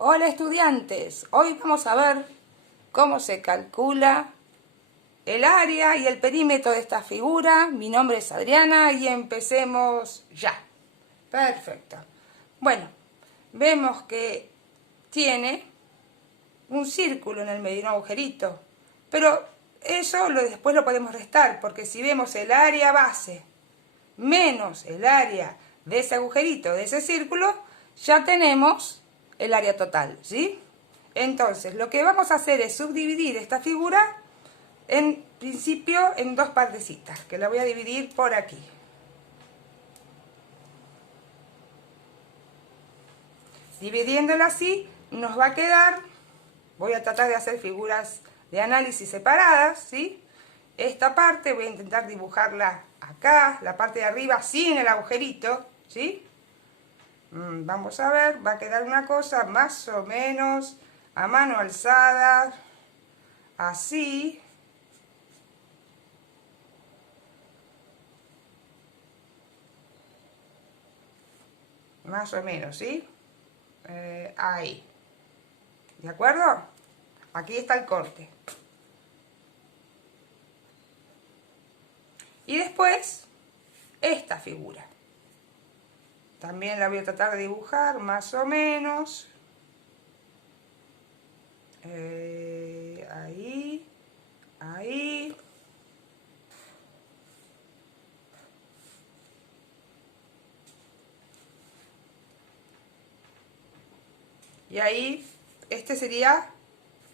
Hola estudiantes, hoy vamos a ver cómo se calcula el área y el perímetro de esta figura. Mi nombre es Adriana y empecemos ya. Perfecto. Bueno, vemos que tiene un círculo en el medio, un agujerito, pero eso después lo podemos restar, porque si vemos el área base menos el área de ese agujerito, de ese círculo, ya tenemos el área total, ¿sí? Entonces, lo que vamos a hacer es subdividir esta figura, en principio, en dos partecitas, que la voy a dividir por aquí. Dividiéndola así, nos va a quedar, voy a tratar de hacer figuras de análisis separadas, ¿sí? Esta parte voy a intentar dibujarla acá, la parte de arriba sin el agujerito, ¿sí? Vamos a ver, va a quedar una cosa más o menos a mano alzada, así. Más o menos, ¿sí? Ahí. ¿De acuerdo? Aquí está el corte. Y después, esta figura. También la voy a tratar de dibujar más o menos. Ahí, ahí. Y ahí, este sería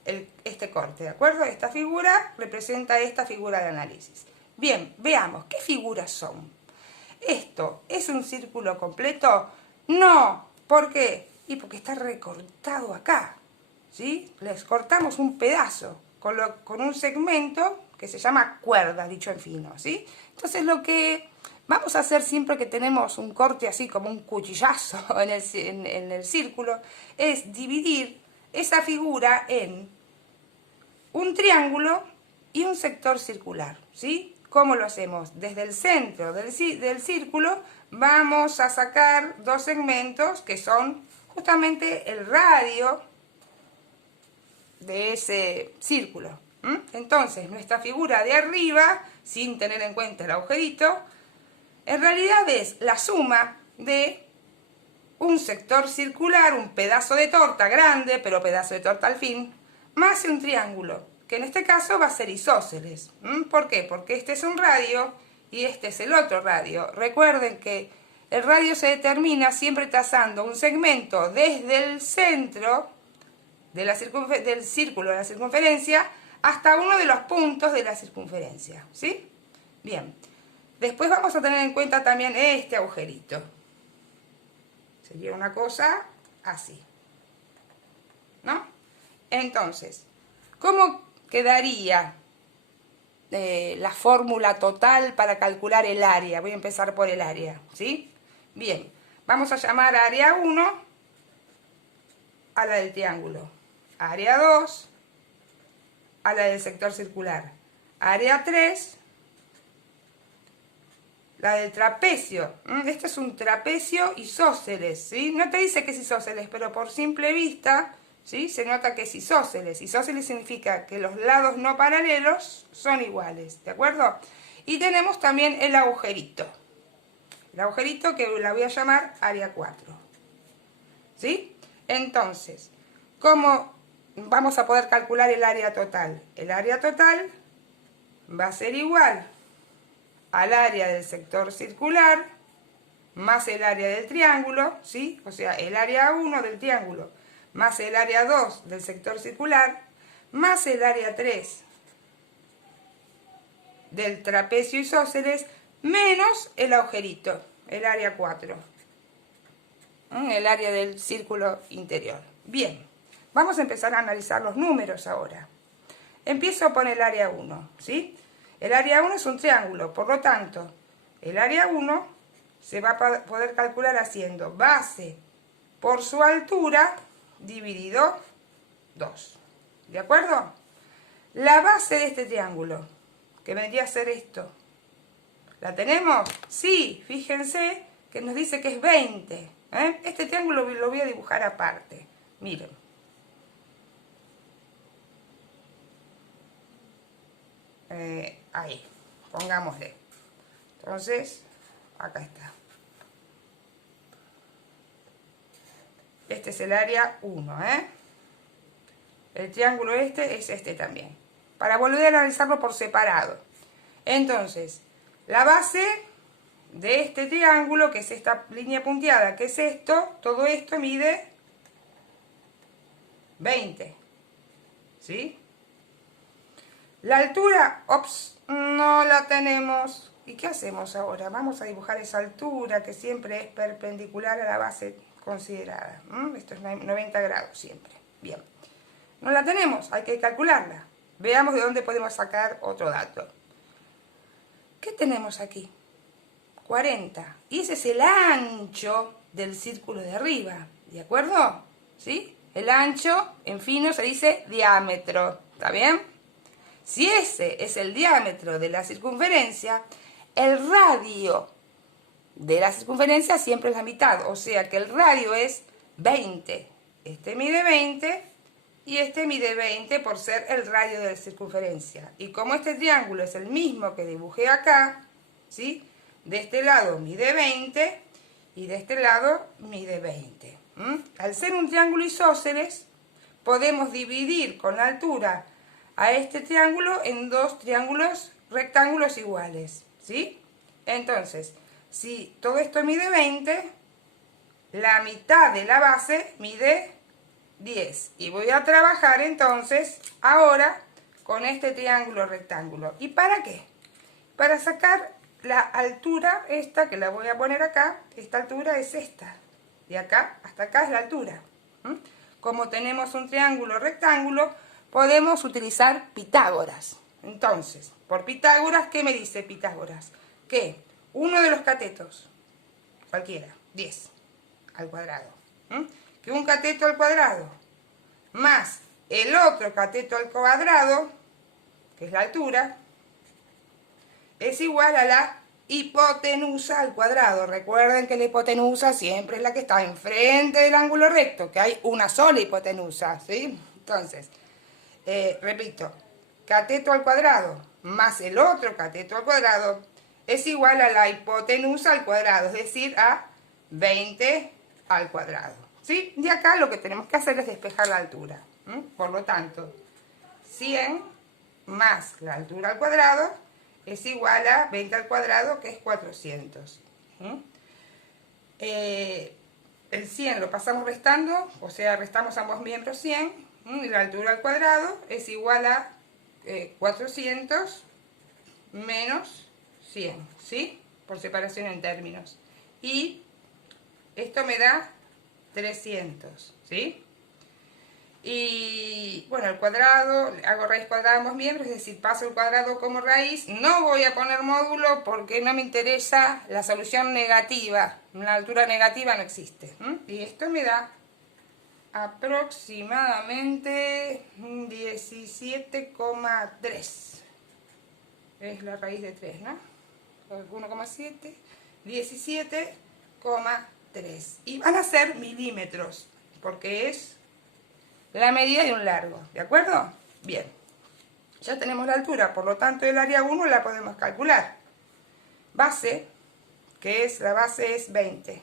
este corte, ¿de acuerdo? Esta figura representa esta figura de análisis. Bien, veamos, ¿qué figuras son? ¿Esto es un círculo completo? No. ¿Por qué? Y porque está recortado acá, ¿sí? Les cortamos un pedazo con un segmento que se llama cuerda, dicho en fino, ¿sí? Entonces lo que vamos a hacer siempre que tenemos un corte así como un cuchillazo en el círculo es dividir esa figura en un triángulo y un sector circular, ¿sí? ¿Cómo lo hacemos? Desde el centro del círculo vamos a sacar dos segmentos que son justamente el radio de ese círculo. Entonces, nuestra figura de arriba, sin tener en cuenta el agujerito, en realidad es la suma de un sector circular, un pedazo de torta grande, pero pedazo de torta al fin, más un triángulo, que en este caso va a ser isósceles. ¿Por qué? Porque este es un radio y este es el otro radio. Recuerden que el radio se determina siempre trazando un segmento desde el centro de del círculo de la circunferencia hasta uno de los puntos de la circunferencia, ¿sí? Bien, después vamos a tener en cuenta también este agujerito. Sería una cosa así, ¿no? Entonces, ¿cómo quedaría la fórmula total para calcular el área? Voy a empezar por el área, ¿sí? Bien, vamos a llamar área 1 a la del triángulo, área 2 a la del sector circular, área 3 la del trapecio. Este es un trapecio isósceles, ¿sí? No te dice que es isósceles, pero por simple vista, ¿sí? Se nota que es isósceles. Isósceles significa que los lados no paralelos son iguales, ¿de acuerdo? Y tenemos también el agujerito. El agujerito que la voy a llamar área 4. ¿Sí? Entonces, ¿cómo vamos a poder calcular el área total? El área total va a ser igual al área del sector circular más el área del triángulo, ¿sí? O sea, el área 1 del triángulo más el área 2 del sector circular más el área 3 del trapecio isósceles menos el agujerito, el área 4, el área del círculo interior. Bien, vamos a empezar a analizar los números ahora. Empiezo por el área 1, ¿sí? El área 1 es un triángulo, por lo tanto, el área 1 se va a poder calcular haciendo base por su altura dividido 2. ¿De acuerdo? La base de este triángulo, que vendría a ser esto, ¿la tenemos? Sí, fíjense que nos dice que es 20. Este triángulo lo voy a dibujar aparte. Miren. Ahí, pongámosle. Entonces, acá está. Este es el área 1, ¿eh? El triángulo este es este también. Para volver a analizarlo por separado. Entonces, la base de este triángulo, que es esta línea punteada, que es esto, todo esto mide 20. ¿Sí? La altura, ops, no la tenemos. ¿Y qué hacemos ahora? Vamos a dibujar esa altura que siempre es perpendicular a la base considerada. Esto es 90 grados siempre. Bien. No la tenemos, hay que calcularla. Veamos de dónde podemos sacar otro dato. ¿Qué tenemos aquí? 40. Y ese es el ancho del círculo de arriba. ¿De acuerdo? ¿Sí? El ancho, en fino, se dice diámetro. ¿Está bien? Si ese es el diámetro de la circunferencia, el radio de la circunferencia siempre es la mitad. O sea que el radio es 20. Este mide 20 y este mide 20 por ser el radio de la circunferencia. Y como este triángulo es el mismo que dibujé acá, ¿sí? De este lado mide 20 y de este lado mide 20. Al ser un triángulo isósceles, podemos dividir con la altura a este triángulo en dos triángulos rectángulos iguales, ¿sí? Entonces, si todo esto mide 20, la mitad de la base mide 10. Y voy a trabajar entonces ahora con este triángulo rectángulo. ¿Y para qué? Para sacar la altura esta, que la voy a poner acá. Esta altura es esta. De acá hasta acá es la altura. Como tenemos un triángulo rectángulo, podemos utilizar Pitágoras. Entonces, por Pitágoras, ¿qué me dice Pitágoras? Que uno de los catetos, cualquiera, 10 al cuadrado, que un cateto al cuadrado más el otro cateto al cuadrado, que es la altura, es igual a la hipotenusa al cuadrado. Recuerden que la hipotenusa siempre es la que está enfrente del ángulo recto, que hay una sola hipotenusa, ¿sí? Entonces, repito, cateto al cuadrado más el otro cateto al cuadrado es igual a la hipotenusa al cuadrado, es decir, a 20 al cuadrado, ¿sí? De acá lo que tenemos que hacer es despejar la altura. Por lo tanto, 100 más la altura al cuadrado es igual a 20 al cuadrado, que es 400. El 100 lo pasamos restando, o sea, restamos ambos miembros 100, y la altura al cuadrado es igual a 400 menos 100, ¿sí? Por separación en términos. Y esto me da 300, ¿sí? Y bueno, el cuadrado, hago raíz cuadrada de ambos miembros, es decir, paso el cuadrado como raíz. No voy a poner módulo porque no me interesa la solución negativa. Una altura negativa no existe. Y esto me da aproximadamente 17,3. Es la raíz de 3, ¿no? 1,7, 17,3. Y van a ser milímetros, porque es la medida de un largo, ¿de acuerdo? Bien, ya tenemos la altura, por lo tanto el área 1 la podemos calcular. Base, que es, la base es 20.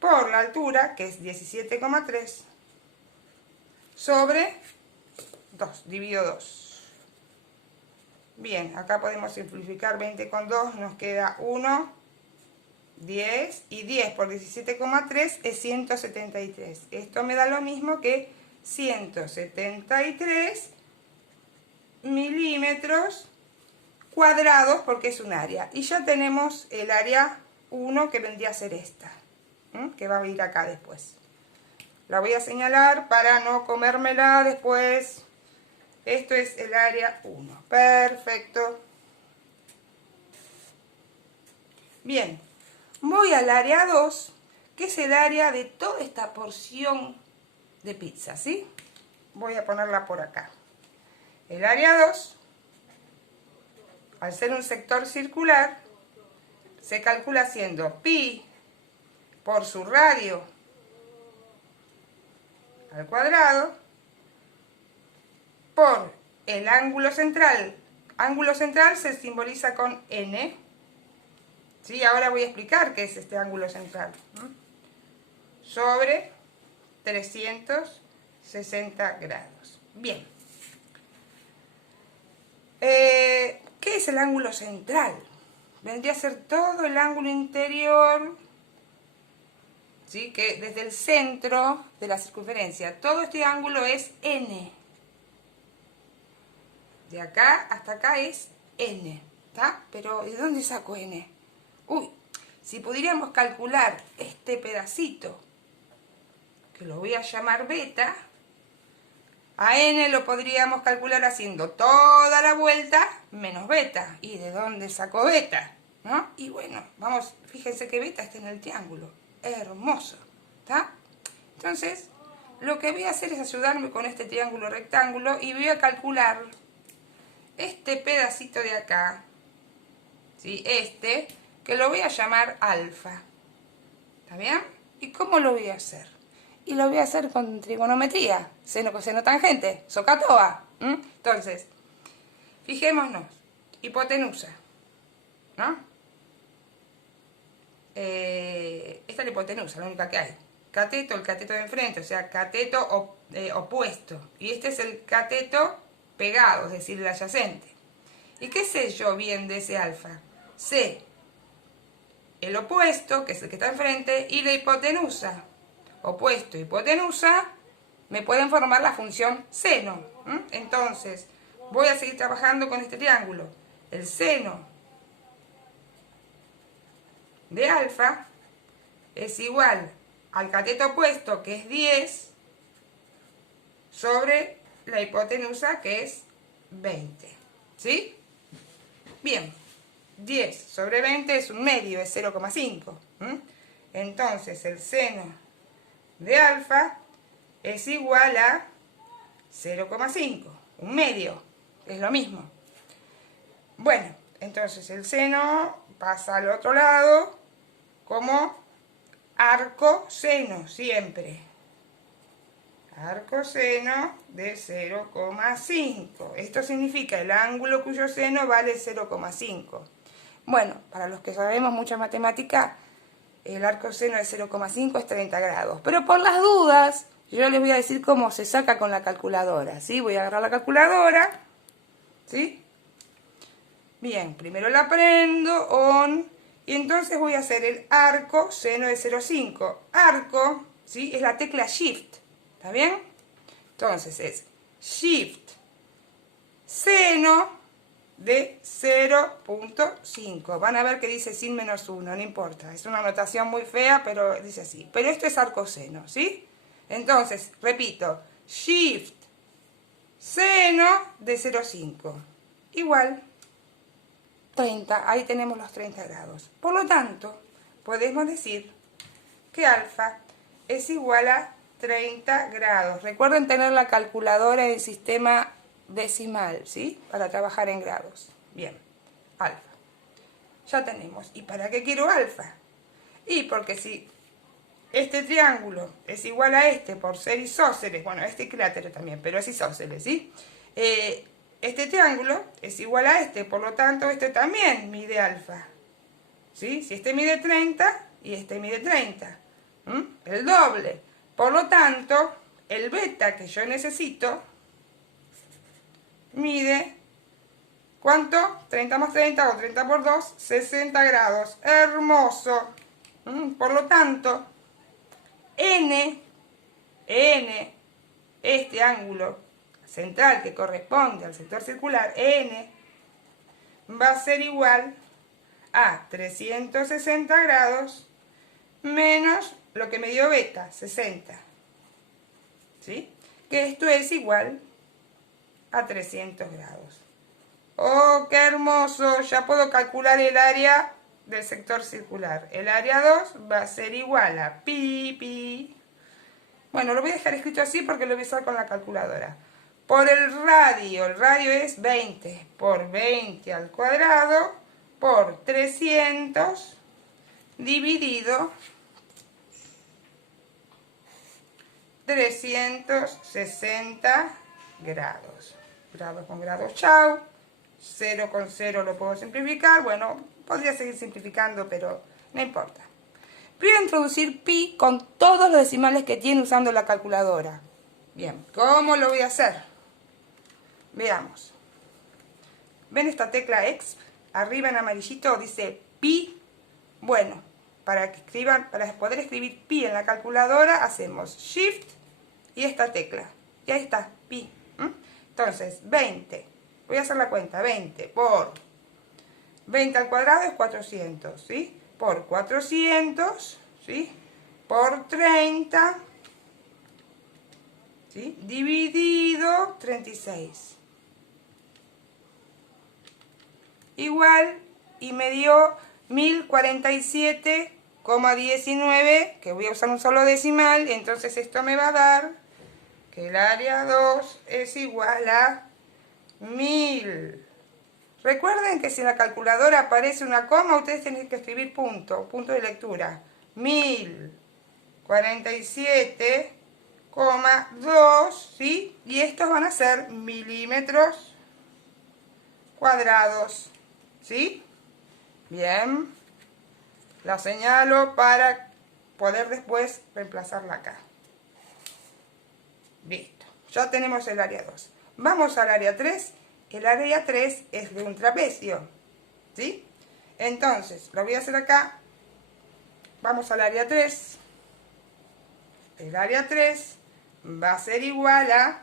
Por la altura, que es 17,3, sobre 2, divido 2. Bien, acá podemos simplificar 20 con 2, nos queda 1, 10, y 10 por 17,3 es 173. Esto me da lo mismo que 173 milímetros cuadrados, porque es un área. Y ya tenemos el área 1, que vendría a ser esta, que va a ir acá después. La voy a señalar para no comérmela después. Esto es el área 1. Perfecto. Bien. Voy al área 2, que es el área de toda esta porción de pizza, ¿sí? Voy a ponerla por acá. El área 2, al ser un sector circular, se calcula haciendo pi por su radio al cuadrado por el ángulo central. Ángulo central se simboliza con n. ¿Sí? Ahora voy a explicar qué es este ángulo central. Sobre 360 grados. Bien. ¿Qué es el ángulo central? Vendría a ser todo el ángulo interior, ¿sí? Que desde el centro de la circunferencia. Todo este ángulo es n. De acá hasta acá es n. ¿Está? Pero ¿de dónde saco n? Uy, si pudiéramos calcular este pedacito, que lo voy a llamar beta, a n lo podríamos calcular haciendo toda la vuelta menos beta. ¿Y de dónde saco beta? ¿No? Y bueno, vamos, fíjense que beta está en el triángulo. Hermoso. ¿Está? Entonces, lo que voy a hacer es ayudarme con este triángulo rectángulo y voy a calcular este pedacito de acá, ¿sí? Este, que lo voy a llamar alfa. ¿Está bien? ¿Y cómo lo voy a hacer? Y lo voy a hacer con trigonometría, seno, coseno, tangente, SOHCAHTOA. Entonces, fijémonos, hipotenusa, ¿no? Esta es la hipotenusa, la única que hay. Cateto, el cateto de enfrente, o sea, cateto opuesto. Y este es el cateto pegado, es decir, el adyacente. ¿Y qué sé yo bien de ese alfa? Sé el opuesto, que es el que está enfrente, y la hipotenusa. Opuesto, hipotenusa, me pueden formar la función seno. Entonces, voy a seguir trabajando con este triángulo. El seno de alfa es igual al cateto opuesto, que es 10, sobre la hipotenusa, que es 20. ¿Sí? Bien, 10 sobre 20 es un medio, es 0,5. Entonces, el seno de alfa es igual a 0,5, un medio, es lo mismo. Bueno, entonces el seno pasa al otro lado como arcoseno, siempre. Arcoseno de 0,5. Esto significa el ángulo cuyo seno vale 0,5. Bueno, para los que sabemos mucha matemática, el arcoseno de 0,5 es 30 grados. Pero por las dudas, yo les voy a decir cómo se saca con la calculadora. ¿Sí? Voy a agarrar la calculadora. ¿Sí? Bien, primero la prendo, on, y entonces voy a hacer el arcoseno de 0,5. Arco, ¿sí? Es la tecla Shift. ¿Está bien? Entonces es Shift seno de 0,5. Van a ver que dice sin menos 1, no importa. Es una notación muy fea, pero dice así. Pero esto es arcoseno, ¿sí? Entonces, repito, Shift seno de 0,5. Igual 30. Ahí tenemos los 30 grados. Por lo tanto, podemos decir que alfa es igual a 30 grados. Recuerden tener la calculadora en sistema decimal, ¿sí? Para trabajar en grados. Bien, alfa. Ya tenemos. ¿Y para qué quiero alfa? Y porque si este triángulo es igual a este por ser isósceles, bueno, este equilátero también, pero es isósceles, ¿sí? Este triángulo es igual a este, por lo tanto este también mide alfa. ¿Sí? Si este mide 30 y este mide 30. El doble. Por lo tanto, el beta que yo necesito mide, ¿cuánto? 30 más 30 o 30 por 2, 60 grados. Hermoso. Por lo tanto, n, este ángulo central que corresponde al sector circular, n, va a ser igual a 360 grados menos lo que me dio beta, 60. ¿Sí? Que esto es igual a 300 grados. ¡Oh, qué hermoso! Ya puedo calcular el área del sector circular. El área 2 va a ser igual a pi. Bueno, lo voy a dejar escrito así porque lo voy a usar con la calculadora. Por el radio es 20, por 20 al cuadrado, por 300 dividido 360 grados. Grados con grados, chau. 0 con 0 lo puedo simplificar. Bueno, podría seguir simplificando, pero no importa. Voy a introducir pi con todos los decimales que tiene usando la calculadora. Bien, ¿cómo lo voy a hacer? Veamos. ¿Ven esta tecla X? Arriba en amarillito dice pi. Bueno, para poder escribir pi en la calculadora hacemos Shift y esta tecla. Y ahí está, pi. Entonces, 20. Voy a hacer la cuenta. 20 por 20 al cuadrado es 400, ¿sí? Por 400, ¿sí? Por 30, ¿sí? Dividido 36. Igual, y me dio 1047,19, que voy a usar un solo decimal, entonces esto me va a dar que el área 2 es igual a 1000. Recuerden que si en la calculadora aparece una coma, ustedes tienen que escribir punto de lectura. 1047,2, ¿sí? Y estos van a ser milímetros cuadrados, ¿sí? Bien. La señalo para poder después reemplazarla acá. Listo. Ya tenemos el área 2. Vamos al área 3. El área 3 es de un trapecio, ¿sí? Entonces, lo voy a hacer acá. Vamos al área 3. El área 3 va a ser igual a...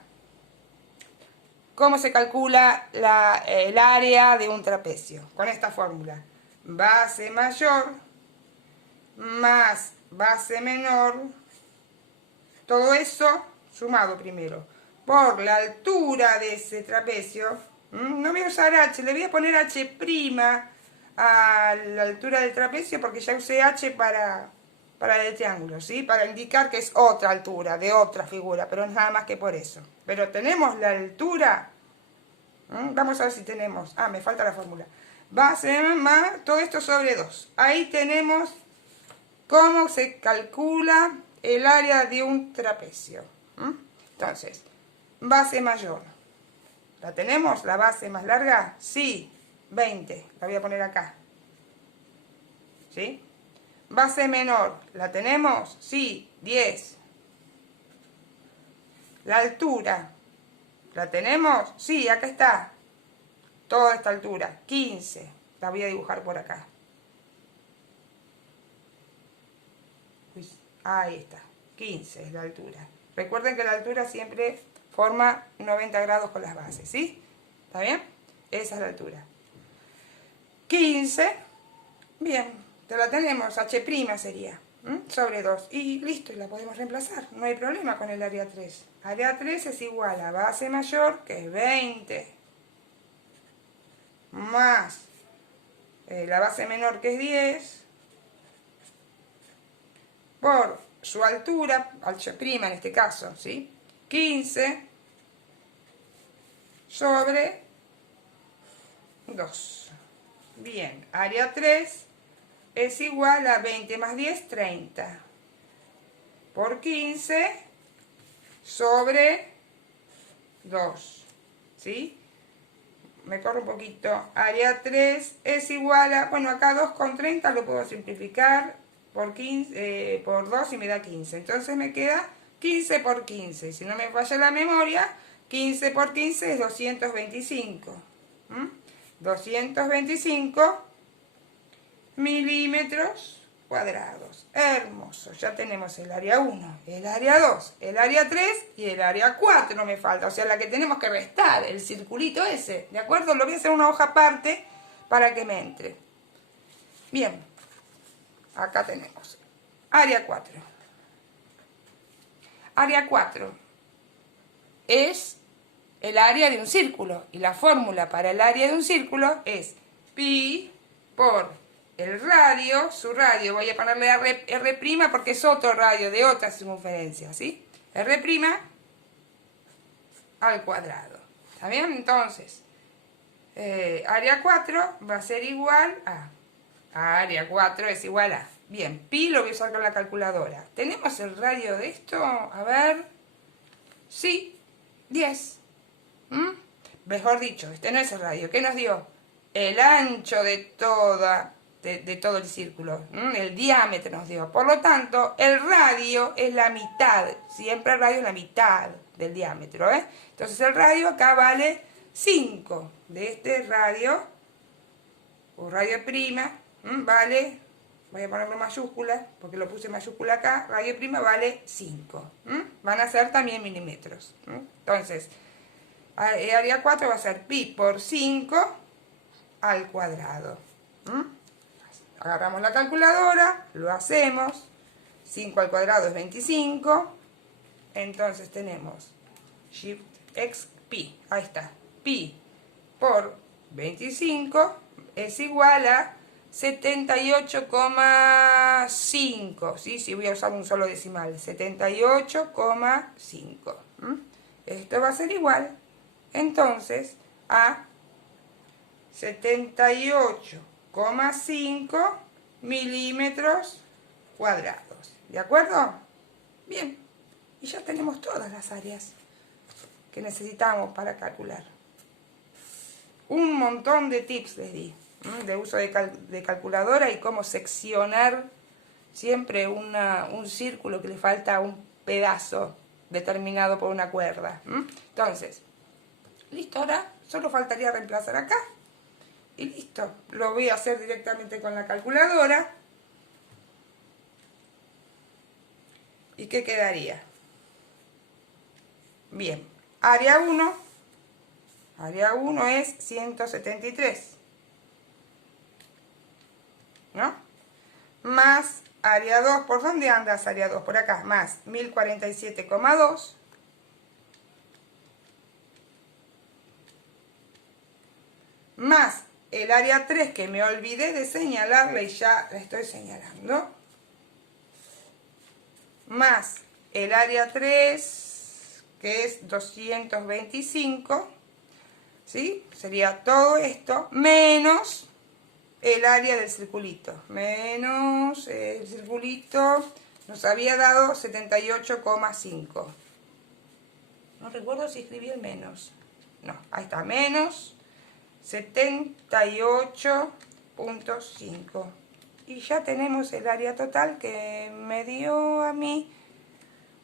¿Cómo se calcula el área de un trapecio? Con esta fórmula. Base mayor más base menor. Todo eso sumado primero por la altura de ese trapecio. No voy a usar H, le voy a poner H' a la altura del trapecio porque ya usé H para el triángulo, ¿sí? Para indicar que es otra altura, de otra figura, pero es nada más que por eso. Pero tenemos la altura. Vamos a ver si tenemos. Me falta la fórmula. Base más todo esto sobre 2. Ahí tenemos cómo se calcula el área de un trapecio. Entonces, base mayor. ¿La tenemos? ¿La base más larga? Sí, 20. La voy a poner acá. ¿Sí? Base menor. ¿La tenemos? Sí, 10. La altura. ¿La tenemos? Sí, acá está. Toda esta altura. 15. La voy a dibujar por acá. Ahí está. 15 es la altura. Recuerden que la altura siempre forma 90 grados con las bases, ¿sí? ¿Está bien? Esa es la altura. 15. Bien, ya la tenemos. H' sería. Sobre 2. Y listo, y la podemos reemplazar. No hay problema con el área 3. Área 3 es igual a base mayor, que es 20. Más la base menor, que es 10. Por su altura, H' en este caso, ¿sí? 15 sobre 2. Bien, área 3 es igual a 20 más 10, 30. Por 15 sobre 2, ¿sí? Me corro un poquito. Área 3 es igual a, bueno, acá 2 con 30 lo puedo simplificar por 15, por 2 y me da 15. Entonces me queda 15 por 15. Si no me falla la memoria, 15 por 15 es 225. 225 milímetros cuadrados. Hermoso. Ya tenemos el área 1, el área 2, el área 3 y el área 4 no me falta. O sea, la que tenemos que restar, el circulito ese. ¿De acuerdo? Lo voy a hacer una hoja aparte para que me entre. Bien. Acá tenemos área 4. Área 4 es el área de un círculo. Y la fórmula para el área de un círculo es pi por el radio, su radio. Voy a ponerle R' porque es otro radio de otra circunferencia, ¿sí? R' al cuadrado. ¿Está bien? Entonces, área 4 va a ser igual a... Área 4 es igual a... Bien, pi lo voy a usar con la calculadora. ¿Tenemos el radio de esto? A ver. Sí, 10. Mejor dicho, este no es el radio. ¿Qué nos dio? El ancho de todo el círculo. El diámetro nos dio. Por lo tanto, el radio es la mitad. Siempre el radio es la mitad del diámetro. Entonces el radio acá vale 5. De este radio, o radio prima, vale, voy a ponerlo mayúscula, porque lo puse mayúscula acá, radio prima vale 5. Van a ser también milímetros. Entonces, área 4 va a ser pi por 5 al cuadrado. Agarramos la calculadora, lo hacemos. 5 al cuadrado es 25. Entonces tenemos Shift X pi. Ahí está. Pi por 25 es igual a 78,5. ¿Sí? Voy a usar un solo decimal. 78,5. Esto va a ser igual, entonces, a 78,5 milímetros cuadrados. ¿De acuerdo? Bien. Y ya tenemos todas las áreas que necesitamos para calcular. Un montón de tips les di, de uso de calculadora y cómo seccionar siempre un círculo que le falta un pedazo determinado por una cuerda. Entonces, listo, ahora solo faltaría reemplazar acá. Y listo, lo voy a hacer directamente con la calculadora. ¿Y qué quedaría? Bien, área 1 es 173, ¿no? Más área 2, ¿por dónde andas área 2? Por acá, más 1047,2. Más el área 3 que me olvidé de señalarle y ya la estoy señalando. Más el área 3 que es 225, ¿sí? Sería todo esto menos el área del circulito. Menos el circulito nos había dado 78,5. No recuerdo si escribí el menos. No, ahí está, menos 78,5. Y ya tenemos el área total que me dio a mí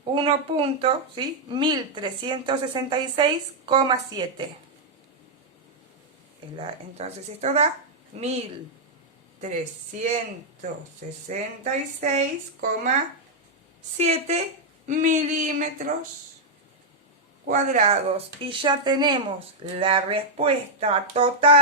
1366,7. Entonces esto da 1366,7 milímetros cuadrados. Y ya tenemos la respuesta total